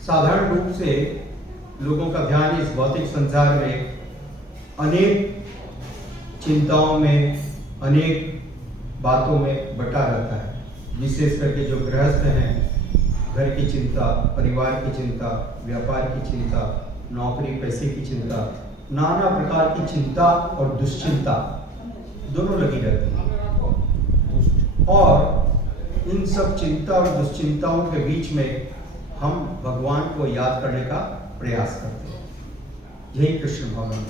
साधारण रूप से लोगों का ध्यान इस भौतिक संसार में अनेक चिंताओं में, अनेक बातों में बटा रहता है। विशेष करके जो गृहस्थ हैं, घर की चिंता, परिवार की चिंता, व्यापार की चिंता, नौकरी पैसे की चिंता, नाना प्रकार की चिंता और दुश्चिंता दोनों लगी रहती हैं। और इन सब चिंता और दुश्चिंताओं के बीच में हम भगवान को याद करने का प्रयास करते हैं। यही कृष्ण भगवान।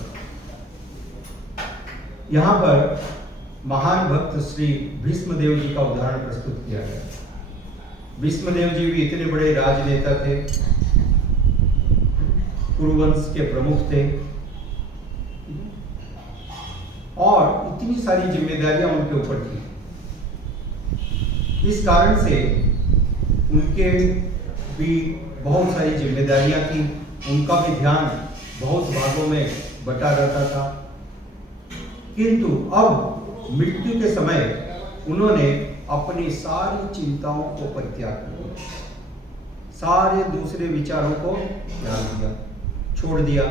यहाँ पर महान भक्त श्री भीष्मदेव जी का उदाहरण प्रस्तुत किया गया। भीष्मदेव जी भी इतने बड़े राजनेता थे, कुरुवंश के प्रमुख थे और इतनी सारी जिम्मेदारियां उनके ऊपर थी। इस कारण से उनके भी बहुत सारी जिम्मेदारियां थी, उनका भी ध्यान बहुत भागों में बटा रहता था। किंतु अब मृत्यु के समय उन्होंने अपनी सारी चिंताओं को परित्याग कर दिया, सारे दूसरे विचारों को त्याग दिया, छोड़ दिया।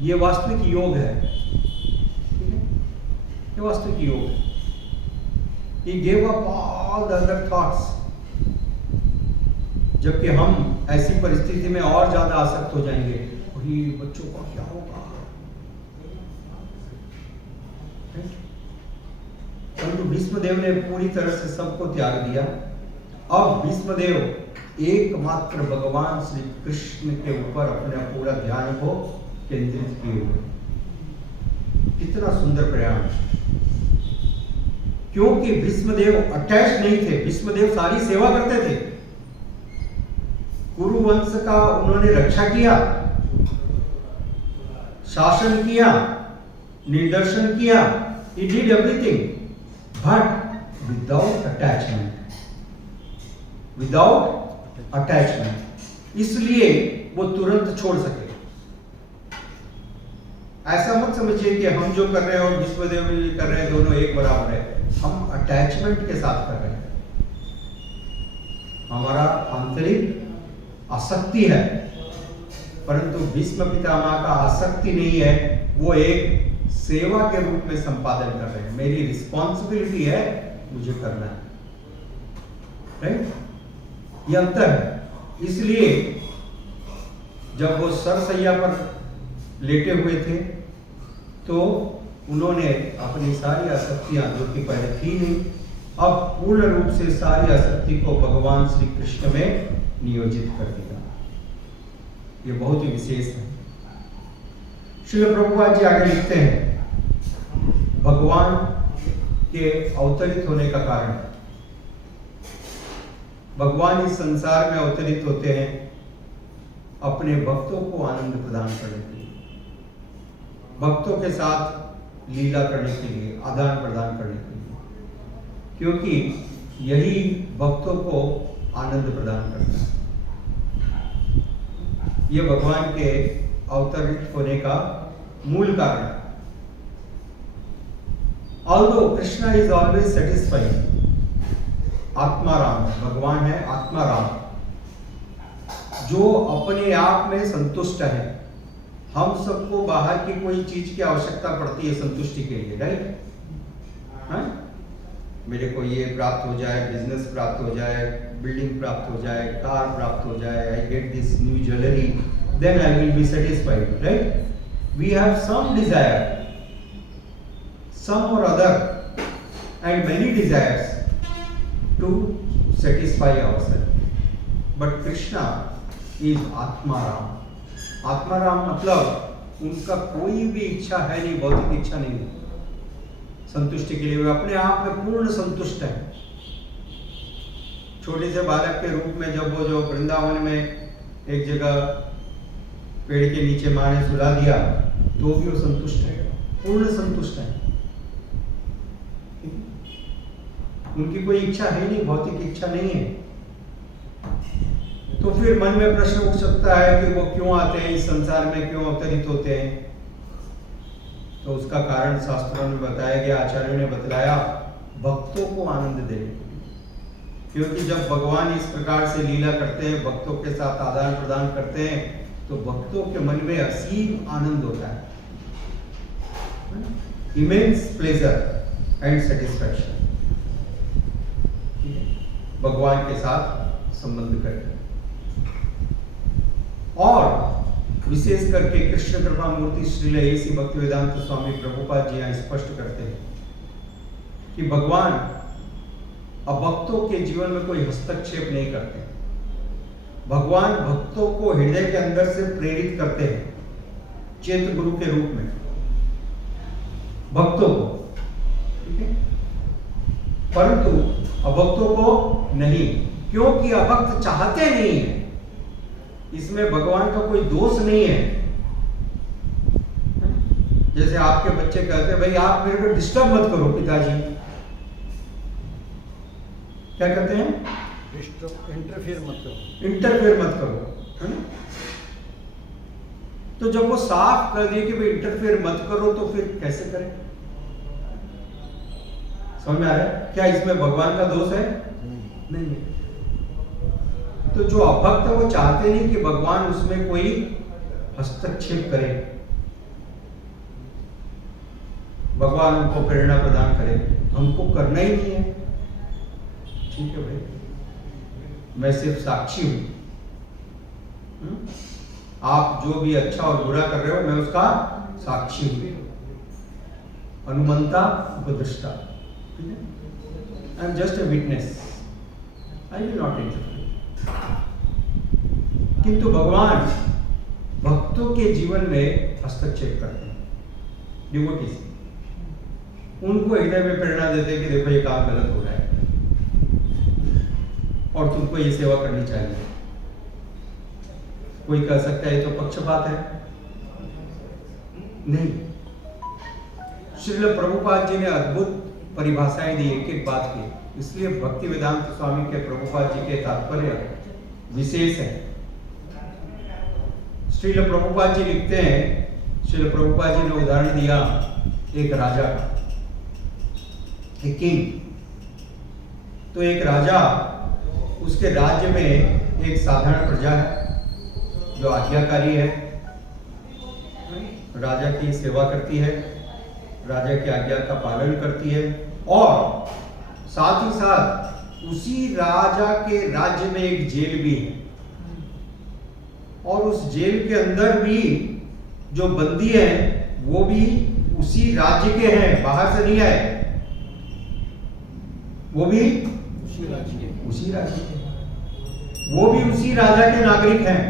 ये वास्तविक योग है, ये वास्तविक योग है। He gave up all the other thoughts। जबकि हम ऐसी परिस्थिति में और ज्यादा आसक्त हो जाएंगे, वही बच्चों का क्या होगा। परंतु भीष्मदेव ने पूरी तरह से सबको त्याग दिया। अब भीष्मदेव एकमात्र भगवान श्री कृष्ण के ऊपर अपने पूरा ध्यान को केंद्रित किए हुए। कितना सुंदर प्रयाण। क्योंकि भीष्मदेव अटैच नहीं थे, भीष्मदेव सारी सेवा करते थे। कुरुवंश का उन्होंने रक्षा किया, शासन किया, निर्देशन किया। He did everything, but without attachment, without attachment। इसलिए वो तुरंत छोड़ सके। ऐसा मत समझिए कि हम जो कर रहे हैं और भीष्मदेव भी कर रहे हैं, दोनों एक बराबर है। हम अटैचमेंट के साथ कर रहे हैं, हमारा आंतरिक आसक्ति है। परंतु भीष्म पितामह का आसक्ति नहीं है, वो एक सेवा के रूप में संपादन कर रहे हैं। मेरी रिस्पॉन्सिबिलिटी है, मुझे करना है, राइट? ये अंतर है। इसलिए जब वो सरसैया पर लेटे हुए थे तो उन्होंने अपनी सारी आसक्तियां, जो कि पहले थी नहीं, अब पूर्ण रूप से सारी आसक्ति को भगवान श्री कृष्ण में नियोजित कर दिया। ये बहुत ही विशेष है। श्रील प्रभुपाद जी आगे लिखते हैं, भगवान के अवतरित होने का कारण, भगवान इस संसार में अवतरित होते हैं अपने भक्तों को आनंद प्रदान करने के लिए, भक्तों के साथ लीला करने के लिए, आदान प्रदान करने के लिए, क्योंकि यही भक्तों को आनंद प्रदान करता है। ये भगवान के अवतरित होने का मूल कारण है। Although Krishna is always satisfied, Atmaram भगवान है, आत्माराम जो अपने आप में संतुष्ट है। हम सबको बाहर की कोई चीज की आवश्यकता पड़ती है संतुष्टि के लिए, राइट? हाँ, मेरे को ये प्राप्त हो जाए, बिजनेस प्राप्त हो जाए, बिल्डिंग प्राप्त हो जाए, कार प्राप्त हो जाए, I get this new jewellery, then I will be satisfied, right? We have some desire, some or other, and many desires to satisfy ourselves. But Krishna is Atmaram. Atmaram मतलब उनका कोई भी इच्छा है नहीं, भौतिक इच्छा नहीं है संतुष्टि के लिए। वे अपने आप में पूर्ण संतुष्ट है। छोटे से बालक के रूप में जब वो जो वृंदावन में एक जगह पेड़ के नीचे माँ ने सुला दिया, तो भी वो संतुष्ट है, पूर्ण संतुष्ट है। उनकी कोई इच्छा है नहीं, भौतिक इच्छा नहीं है। तो फिर मन में प्रश्न उठ सकता है कि वो क्यों आते हैं इस संसार में, क्यों अवतरित होते हैं? तो उसका कारण शास्त्रों में बताया गया, आचार्यों ने बतलाया, भक्तों को आनंद देने के लिए। क्योंकि जब भगवान इस प्रकार से लीला करते हैं, भक्तों के साथ आदान प्रदान करते हैं, तो भक्तों के मन में असीम आनंद होता है, इमेंस प्लेजर एंड सेटिस्फैक्शन, भगवान के साथ संबंध करके। और विशेष करके कृष्ण कृपा मूर्ति श्रील ऐसी भक्तिवेदांत स्वामी प्रभुपाद जी यहाँ स्पष्ट करते हैं कि भगवान अब भक्तों के जीवन में कोई हस्तक्षेप नहीं करते। भगवान भक्तों को हृदय के अंदर से प्रेरित करते हैं, चेत गुरु के रूप में भक्तों को, ठीक है, परंतु अभक्तों को नहीं, क्योंकि अभक्त चाहते नहीं है। इसमें भगवान का कोई दोष नहीं है। जैसे आपके बच्चे कहते हैं, भाई आप मेरे को डिस्टर्ब मत करो पिताजी, क्या कहते हैं, इंटरफेयर मत करो, इंटरफेयर मत करो, है ना। तो जब वो साफ कर दिए कि भाई इंटरफेयर मत करो, तो फिर कैसे करें? समझ में आ रहा है? क्या इसमें भगवान का दोष है? नहीं है। तो जो अभक्त है वो चाहते नहीं कि भगवान उसमें कोई हस्तक्षेप करे, भगवान उनको प्रेरणा प्रदान करे, हमको करना ही नहीं है। ठीक है भाई, मैं सिर्फ साक्षी हूं, आप जो भी अच्छा और बुरा कर रहे हो मैं उसका साक्षी हूं, अनुमंता उपदृष्टा, I am just a witness, I will not interfere. किंतु भगवान भक्तों के जीवन में हस्तक्षेप करते हैं, डिवोटीज, उनको हृदय में प्रेरणा देते हैं कि देखो ये काम गलत हो रहा है और तुमको ये सेवा करनी चाहिए। कोई कह सकता है ये तो पक्षपात है, नहीं। श्रील प्रभुपाद जी ने अद्भुत परिभाषाएं दी एक एक बात की, इसलिए भक्ति वेदांत स्वामी के प्रभुपाद जी के तात्पर्य विशेष है। श्रील प्रभुपाद जी लिखते हैं, श्रील प्रभुपाद जी ने उदाहरण दिया एक राजा का, एक किंग। तो एक राजा, उसके राज्य में एक साधारण प्रजा है जो आज्ञाकारी है, राजा की सेवा करती है, राजा की आज्ञा का पालन करती है, और साथ ही साथ उसी राजा के राज्य में एक जेल भी है, और उस जेल के अंदर भी जो बंदी हैं वो भी उसी राज्य के हैं, बाहर से नहीं आए, वो भी उसी राज्य के, वो भी उसी राजा के नागरिक हैं,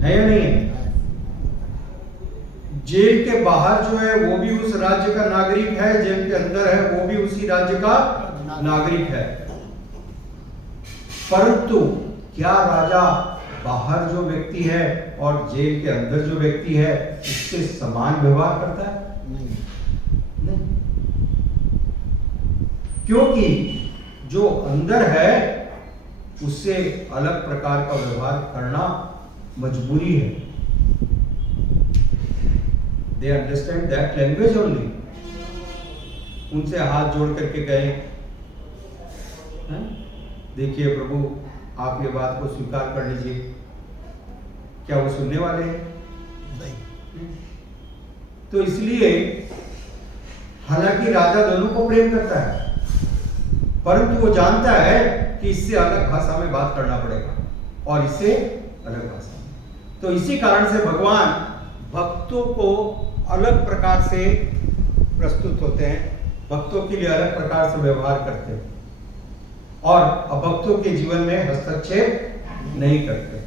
है या नहीं है? जेल के बाहर जो है वो भी उस राज्य का नागरिक है, जेल के अंदर है वो भी उसी राज्य का नागरिक है। परंतु क्या राजा बाहर जो व्यक्ति है और जेल के अंदर जो व्यक्ति है उससे समान व्यवहार करता है? नहीं। क्योंकि जो अंदर है उससे अलग प्रकार का व्यवहार करना मजबूरी है। They understand that language only. उनसे हाथ जोड़ करके गए, देखिए प्रभु आप ये बात को स्वीकार कर लीजिए, क्या वो सुनने वाले हैं? नहीं। तो इसलिए हालांकि राजा दोनों को प्रेम करता है, परंतु वो जानता है कि इससे अलग भाषा में बात करना पड़ेगा और इससे अलग भाषा में। तो इसी कारण से भगवान भक्तों को अलग प्रकार से प्रस्तुत होते हैं, भक्तों के लिए अलग प्रकार से व्यवहार करते हैं और अभक्तों के जीवन में हस्तक्षेप नहीं करते।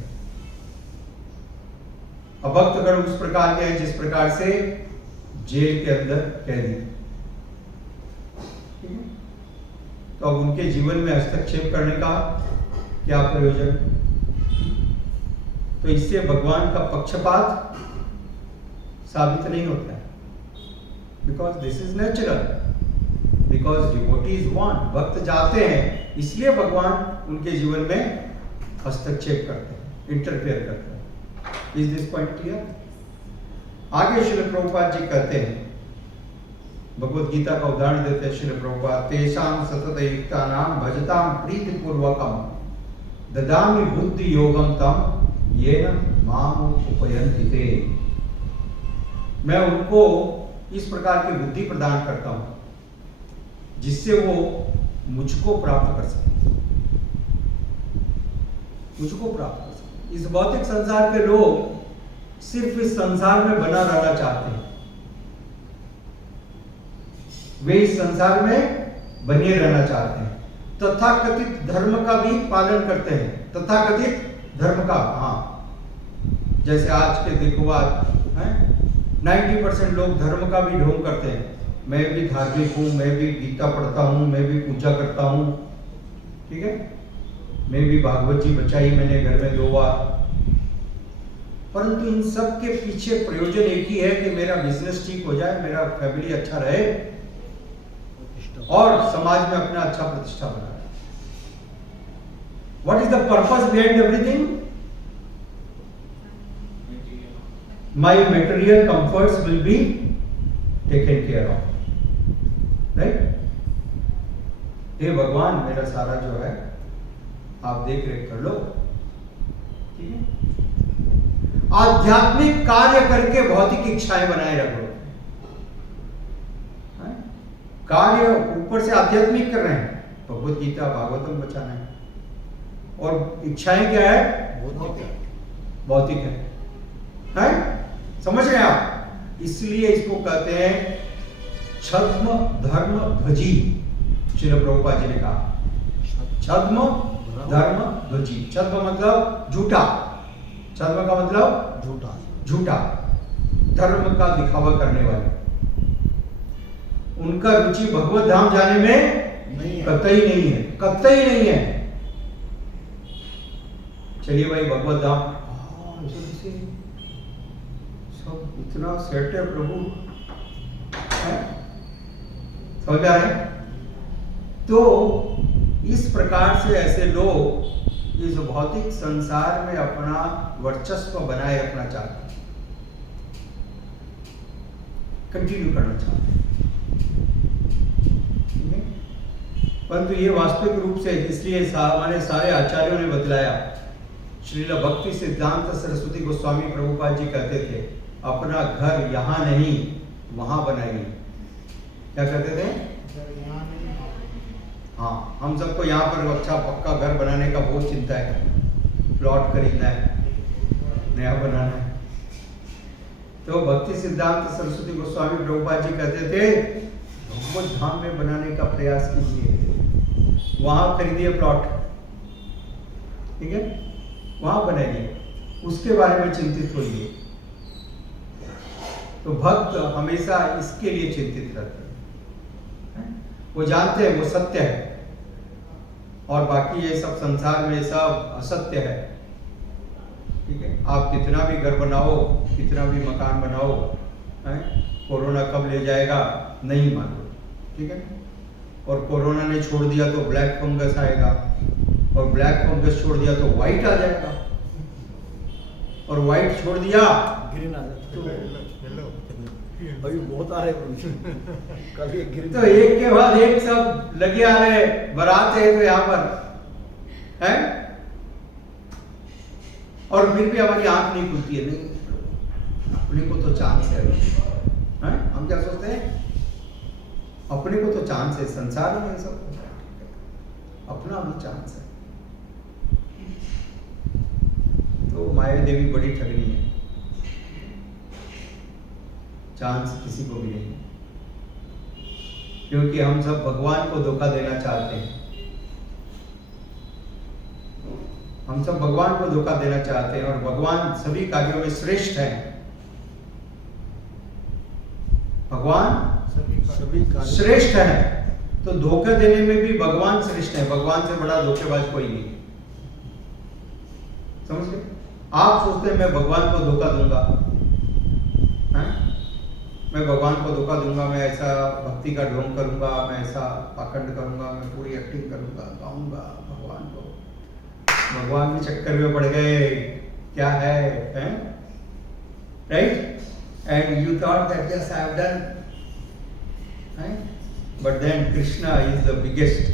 अभक्तगण उस प्रकार के हैं जिस प्रकार से जेल के अंदर कैदी, तो अब उनके जीवन में हस्तक्षेप करने का क्या प्रयोजन? तो इससे भगवान का पक्षपात साबित नहीं होता है, because this is natural, because devotees want, भक्त जाते हैं, इसलिए भगवान उनके जीवन में हस्तक्षेप करते हैं, इंटरफेयर करते हैं। Is this point clear? आगे श्रील प्रभुपाद जी कहते हैं भगवत गीता का उदाहरण देते हैं श्रील प्रभुपाद, तेषां सतत युक्तानां भजतां प्रीतिपूर्वकं ददामि बुद्धि योगम तम येन माम उपयन्ति ते। मैं उनको इस प्रकार की बुद्धि प्रदान करता हूं जिससे वो मुझको प्राप्त कर सके, मुझको प्राप्त कर सके। इस भौतिक संसार के लोग सिर्फ इस संसार में बना रहना चाहते हैं, वे इस संसार में बने रहना चाहते हैं, तथाकथित धर्म का भी पालन करते हैं, तथाकथित धर्म का। हाँ, जैसे आज के देखो आज 90% लोग धर्म का भी ढोंग करते हैं। मैं भी धार्मिक हूँ, मैं भी गीता पढ़ता हूँ, मैं भी पूजा करता हूँ, ठीक है, मैं भी भागवत जी बचाई मैंने घर में 2 बार। परंतु इन सब के पीछे प्रयोजन एक ही है कि मेरा बिजनेस ठीक हो जाए, मेरा फैमिली अच्छा रहे और समाज में अपना अच्छा प्रतिष्ठा बनाए। What is the purpose behind everything? My material comforts will be taken care of, right? हे भगवान, मेरा सारा जो है आप देख रेख कर लो, ठीक है। आध्यात्मिक कार्य करके भौतिक इच्छाएं बनाए रखो। कार्य ऊपर से आध्यात्मिक कर रहे हैं, भगवत गीता भागवतम बचाना है, और इच्छाएं क्या है? भौतिक है? समझ रहे हैं आप? इसलिए इसको कहते हैं छद्म धर्म ध्वजी। श्रील प्रभुपाद जी ने कहा छद्म धर्म ध्वजी। छद्म मतलब झूठा, छद्म का मतलब झूठा, झूठा, धर्म का दिखावा करने वाले। उनका रुचि भगवत धाम जाने में नहीं है, कतई नहीं है, कतई नहीं है। चलिए भाई भगवत धाम, सब इतना सेट है प्रभु, समझ आ रहे? तो इस प्रकार से ऐसे लोग इस भौतिक संसार में अपना वर्चस्व बनाए रखना चाहते हैं, कंटिन्यू करना चाहते हैं, परंतु ये वास्तविक रूप से, इसलिए हमारे सारे आचार्यों ने बतलाया। श्रील भक्ति सिद्धांत सरस्वती गोस्वामी प्रभुपाद जी कहते थे, अपना घर यहाँ नहीं वहां बनाइए। क्या कहते थे? हाँ, हम सबको यहाँ पर अच्छा पक्का घर बनाने का बहुत चिंता है, प्लॉट खरीदना है, नया बनाना है। तो भक्ति सिद्धांत सरस्वती गोस्वामी प्रभुपाद जी कहते थे, भगवत धाम में बनाने का प्रयास कीजिए, वहां खरीदिए प्लॉट, ठीक है, वहां बनाइए, उसके बारे में चिंतित होइए। तो भक्त हमेशा इसके लिए चिंतित रहते हैं, वो जानते हैं वो सत्य है और बाकी ये सब संसार में सब असत्य है, ठीक है। आप कितना भी घर बनाओ, कितना भी मकान बनाओ, कोरोना कब ले जाएगा नहीं मालूम, ठीक है। और कोरोना ने छोड़ दिया तो ब्लैक फंगस आएगा, और ब्लैक फंगस छोड़ दिया तो व्हाइट आ जाएगा, और व्हाइट छोड़ दिया ग्रीन आ जाता। अभी बहुत आ रहे कल एक ग्रीन, तो एक के बाद एक सब लगे आ रहे, बारात है तो यहाँ पर है, और फिर भी हमारी आंख नहीं खुलती है। नहीं, अपने को तो चांस है, हम क्या सोचते हैं, अपने को तो चांस है, संसार में सब अपना भी चांस है। तो माया देवी बड़ी ठगनी है, चांस किसी को भी नहीं, क्योंकि हम सब भगवान को धोखा देना चाहते हैं, हम सब भगवान को धोखा देना चाहते हैं, और भगवान सभी कार्यों में श्रेष्ठ है। भगवान सभी श्रेष्ठ है, तो धोखे देने में भी भगवान श्रेष्ठ है, भगवान से बड़ा धोखेबाज कोई नहीं। समझ गए? आप सोचते हैं मैं भगवान को धोखा दूंगा, मैं भगवान को धोखा दूंगा, मैं ऐसा भक्ति का ढोंग करूंगा, मैं ऐसा पाखंड करूंगा, मैं पूरी एक्टिंग करूंगा, गाऊंगा भगवान को, भगवान भी चक्कर में पड़ गए, क्या है? Right? And you thought that yes I have done but then Krishna is the biggest,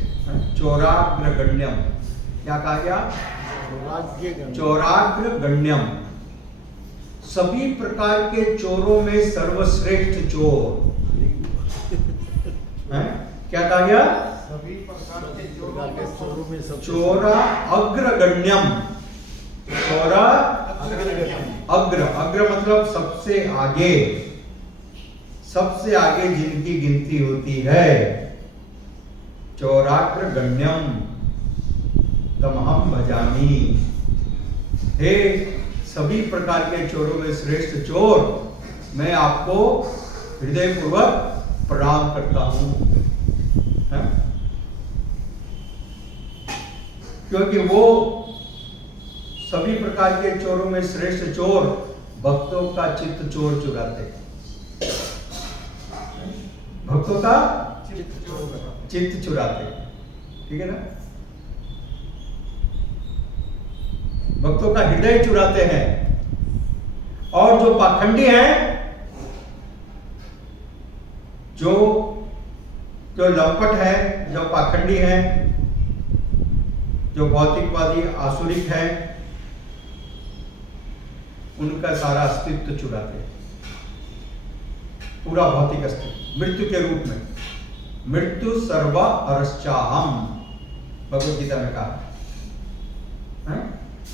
चौराग्रगण्यम। क्या कहा गया? चौराग्रगण्यम, सभी प्रकार के चोरों में सर्वश्रेष्ठ चोर। क्या कहा गया? सभी प्रकार के चोरों में चोरा अग्रगण्यम। चोरा अग्र मतलब सबसे आगे, सबसे आगे जिनकी गिनती होती है। चौराग्रगण्यम तमहम भजामि। हे सभी प्रकार के चोरों में श्रेष्ठ चोर, मैं आपको हृदय पूर्वक प्रणाम करता हूं। क्योंकि वो सभी प्रकार के चोरों में श्रेष्ठ चोर भक्तों का चित्त चोर चुराते, भक्तों का चित्त चुराते। ठीक है ना? भक्तों का हृदय चुराते हैं। और जो पाखंडी हैं, जो लंपट है, जो पाखंडी है, जो भौतिकवादी आसुरिक है, उनका सारा अस्तित्व चुराते हैं, पूरा भौतिक अस्तित्व, मृत्यु के रूप में। मृत्यु सर्व अरश्चाहम, भगवद गीता में कहा है?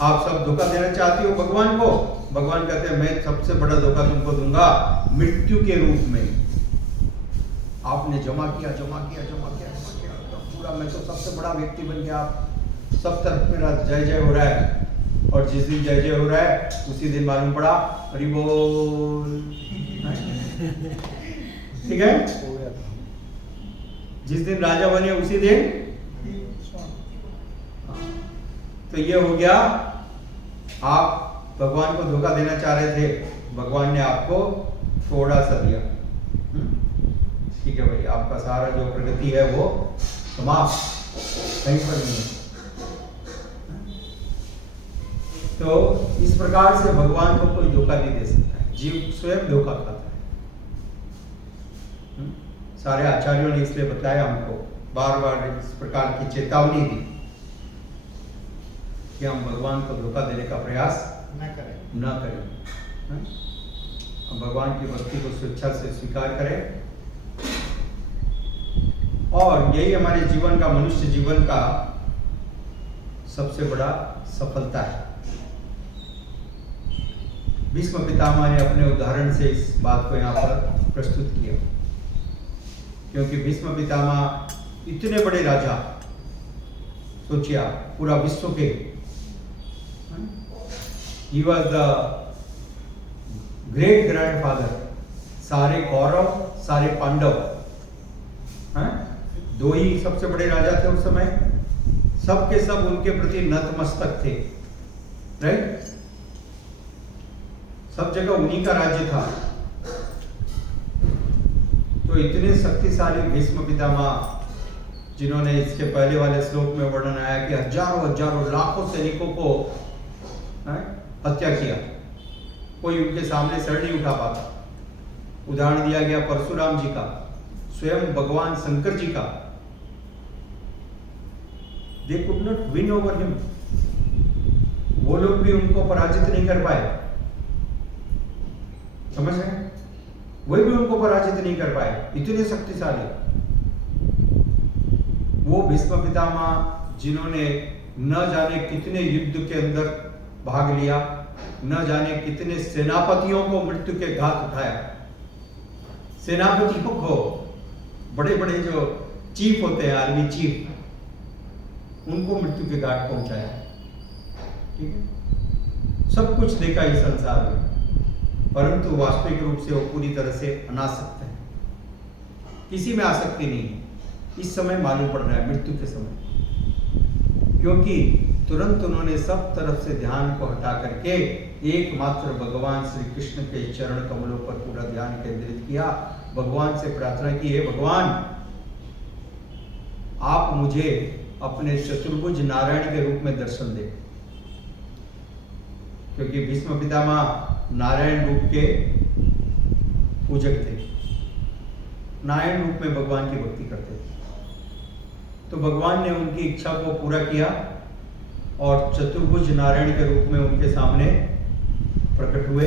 आप सब धोखा देना चाहती हो भगवान को, भगवान कहते हैं मैं सबसे बड़ा धोखा तुमको दूंगा मृत्यु के रूप में। आपने जमा किया तो पूरा मैं तो सबसे बड़ा व्यक्ति बन गया, सब तरफ मेरा जय जय हो रहा है। और जिस दिन जय जय हो रहा है उसी दिन मालूम पड़ा हरि बोल। ठीक है? जिस दिन राजा बने उसी दिन तो ये हो गया, आप भगवान को धोखा देना चाह रहे थे, भगवान ने आपको थोड़ा सा दिया। ठीक है भाई, आपका सारा जो प्रगति है वो समाप्त, कहीं पर नहीं है। तो इस प्रकार से भगवान को कोई धोखा नहीं दे सकता है, जीव स्वयं धोखा खाता है। सारे आचार्यों ने इसलिए बताया हमको, बार बार इस प्रकार की चेतावनी दी कि हम भगवान को धोखा देने का प्रयास न करें। हम भगवान की भक्ति को स्वेच्छा से स्वीकार करें, और यही हमारे जीवन का, मनुष्य जीवन का सबसे बड़ा सफलता है। भीष्म पितामह ने अपने उदाहरण से इस बात को यहाँ पर प्रस्तुत किया, क्योंकि भीष्म पितामह इतने बड़े राजा, सोचिए आप, पूरा विश्व के, he was the great grandfather, सारे कौरव सारे पांडव, दो ही सबसे बड़े राजा थे उस समय, सब के सब उनके प्रति नतमस्तक थे, राइट? सब जगह उन्हीं का राज्य था। तो इतने शक्तिशाली भीष्म पितामह, जिन्होंने इसके पहले वाले श्लोक में वर्णन आया कि हजारों हजारों लाखों सैनिकों को हत्या किया, कोई उनके सामने सर नहीं उठा पाता। उदाहरण दिया गया परशुराम जी का, स्वयं भगवान शंकर जी का। They could not win over him, वो लोग भी उनको पराजित नहीं कर पाए। समझ रहे हैं? वही भी उनको पराजित नहीं कर पाए, इतने शक्तिशाली वो भीष्म पितामह, जिन्होंने न जाने कितने युद्ध के अंदर भाग लिया, न जाने कितने सेनापतियों को मृत्यु के घाट उठाया। सेनापतियों को, बड़े बड़े जो चीफ होते हैं, आर्मी चीफ, उनको मृत्यु के घाट पहुंचाया। ठीक है? सब कुछ देखा इस संसार में, परंतु वास्तविक रूप से वो पूरी तरह से अनासक्त है, किसी में आसक्ति नहीं है। इस समय मालूम पड़ रहा है, मृत्यु के समय, क्योंकि तुरंत उन्होंने सब तरफ से ध्यान को हटा करके एकमात्र भगवान श्री कृष्ण के चरण कमलों पर पूरा ध्यान केंद्रित किया। भगवान से प्रार्थना की, हे भगवान, आप मुझे अपने चतुर्भुज नारायण के रूप में दर्शन दे, क्योंकि भीष्म पितामह नारायण रूप के पूजक थे। नारायण रूप में भगवान की भक्ति करते थे। तो भगवान ने उनकी इच्छा को पूरा किया और चतुर्भुज नारायण के रूप में उनके सामने प्रकट हुए,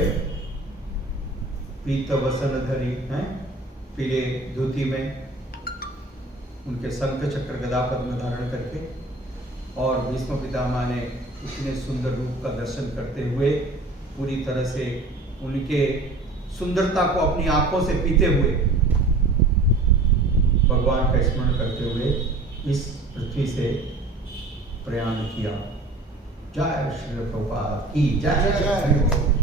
पीत वसन धरी हैं, पीले धोती में, उनके शंख चक्र गदा पद्म धारण करके, और भीष्म पितामह ने इतने सुंदर रूप का दर्शन करते हुए पूरी तरह से उनके सुंदरता को अपनी आंखों से पीते हुए भगवान का स्मरण करते हुए इस पृथ्वी से प्रयाण किया। जय श्री प्रभुपाद की जय।